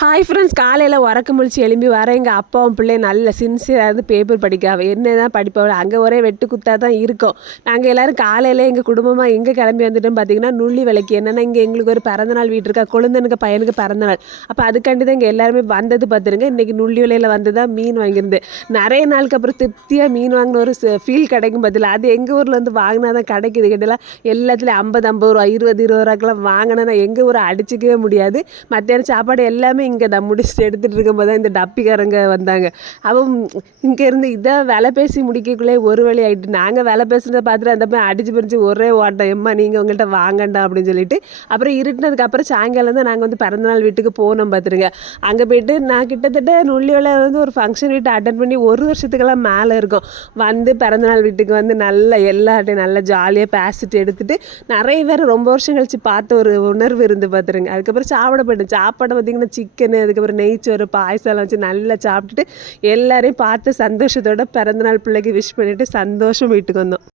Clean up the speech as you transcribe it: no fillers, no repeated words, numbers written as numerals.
Hi friends, காலையில் உறக்க முழிச்சு எழும்பி வர எங்கள் அப்பாவும் பிள்ளை நல்ல சின்சியராக இருந்து பேப்பர் படிக்காவ என்ன தான் படிப்பாவில் அங்கே ஒரே வெட்டு குத்தாக தான் இருக்கும். நாங்கள் எல்லோரும் காலையில் எங்கள் குடும்பமாக எங்கே கிளம்பி வந்துட்டோம் பார்த்தீங்கன்னா, நுள்ளி விலைக்கு என்னென்னா இங்கே எங்களுக்கு ஒரு பிறந்தநாள் வீட்டு இருக்கா, கொழுந்தனுக்கு பையனுக்கு பிறந்தநாள். அப்போ அதுக்காண்டி தான் இங்கே எல்லாருமே வந்தது பார்த்துருங்க. இன்றைக்கி நுள்ளி விலையில் வந்து தான் மீன் வாங்கியிருந்து நிறைய நாளுக்கு அப்புறம் திருப்தியாக மீன் வாங்கின ஒரு ஃபீல் கிடைக்கும் பதில். அது எங்கள் ஊரில் வந்து வாங்கினா தான் கிடைக்குது. கேட்டலாம் எல்லாத்துலேயும் 50 ரூபா 20 ரூபாக்கெல்லாம் வாங்கினா எங்கள் ஊரை அடிச்சிக்கவே முடியாது. மத்தியானம் சாப்பாடு எல்லாமே இங்கே தான் முடிச்சுட்டு எடுத்துகிட்டு இருக்கும்போது தான் இந்த டப்பிக்காரங்க வந்தாங்க. அவன் இங்கேருந்து இதை விலை பேசி முடிக்கக்குள்ளே ஒரு வழி ஆகிட்டு, நாங்கள் விலை பேசுகிறத பார்த்துட்டு அந்த போய் அடிச்சு பிரித்து ஒரே ஓட்டம், எம்மா நீங்கள் உங்கள்கிட்ட வாங்கண்டா அப்படின்னு சொல்லிட்டு அப்புறம் இருட்டினதுக்கப்புறம் சாயங்காலம் தான் நாங்கள் வந்து பிறந்தநாள் வீட்டுக்கு போனோம் பார்த்துருங்க. அங்கே போய்ட்டு நான் கிட்டத்தட்ட நுள்ளிவலை வந்து ஒரு ஃபங்க்ஷன் வீட்டை அட்டன் பண்ணி 1 வருஷத்துக்கெல்லாம் மேலே இருக்கும். வந்து பிறந்தநாள் வீட்டுக்கு வந்து நல்லா எல்லார்ட்டையும் நல்லா ஜாலியாக பேசிட்டு எடுத்துகிட்டு நிறைய பேர் ரொம்ப வருஷம் கழித்து பார்த்த ஒரு உணர்வு இருந்து பார்த்துருங்க. அதுக்கப்புறம் சாப்பிட போய்ட்டேன். சாப்பாடை பார்த்திங்கன்னா சிக்கனு, அதுக்கப்புறம் நெய்ச்சோறு, பாயசம்லாம் வச்சு நல்லா சாப்பிட்டுட்டு எல்லாரையும் பார்த்து சந்தோஷத்தோட பிறந்தநாள் பிள்ளைக்கு விஷ் பண்ணிவிட்டு சந்தோஷம் வீட்டுக்கு வந்தோம்.